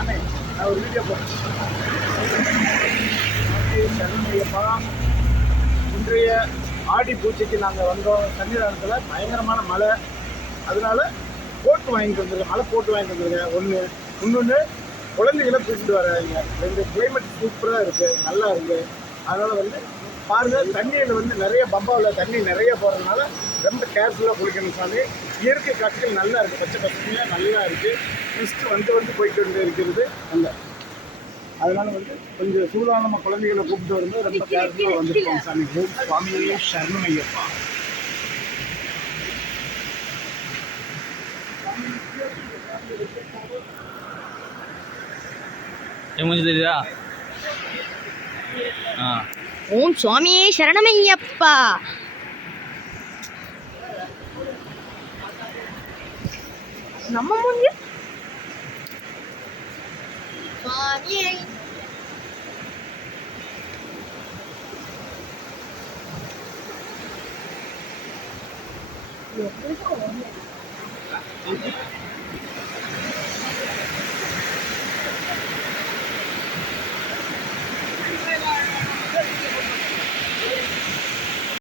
நான் ஒரு வீடியோ போட்டேன் இன்றைய ஆடி பூஜைக்கு நாங்கள் வந்தோம் சன்னிதானத்தில் பயங்கரமான மழை அதனால போட்டு வாங்கிட்டு வந்துருக்கேன் மழை போட்டு வாங்கிட்டு வந்துருக்கேன் ஒன்று இன்னொன்று குழந்தைகளை கூட்டிட்டு வராங்க ரெண்டு கிளைமேட் சூப்பராக இருக்குது நல்லா இருக்குது அதனால் வந்து பாருங்கள் தண்ணியில் வந்து நிறைய பம்பாவில் தண்ணி நிறைய போகிறதுனால ரொம்ப கேர்ஃபுல்லாக குளிக்கணும் சாமி இயற்கை காட்சிகள் நல்லா இருக்குது பச்சை பசுமையாக நல்லா இருக்குது மிஸ்ட்டு வந்து வந்து போயிட்டு வந்து இருக்கிறது. நல்லா அதனால வந்து கொஞ்சம் சூதானமாக குழந்தைகளை கூப்பிட்டு வரும்போது ரொம்ப கேர்ஃபுல்லாக வந்துருக்கோம் சாமி. ஓம் சுவாமியே சரணம் ஐயப்பா தெரியுதா? ஆ. ஓம் சுவாமியே சரணமையப்பா. நம்ம மூஞ்சி சுவாமியே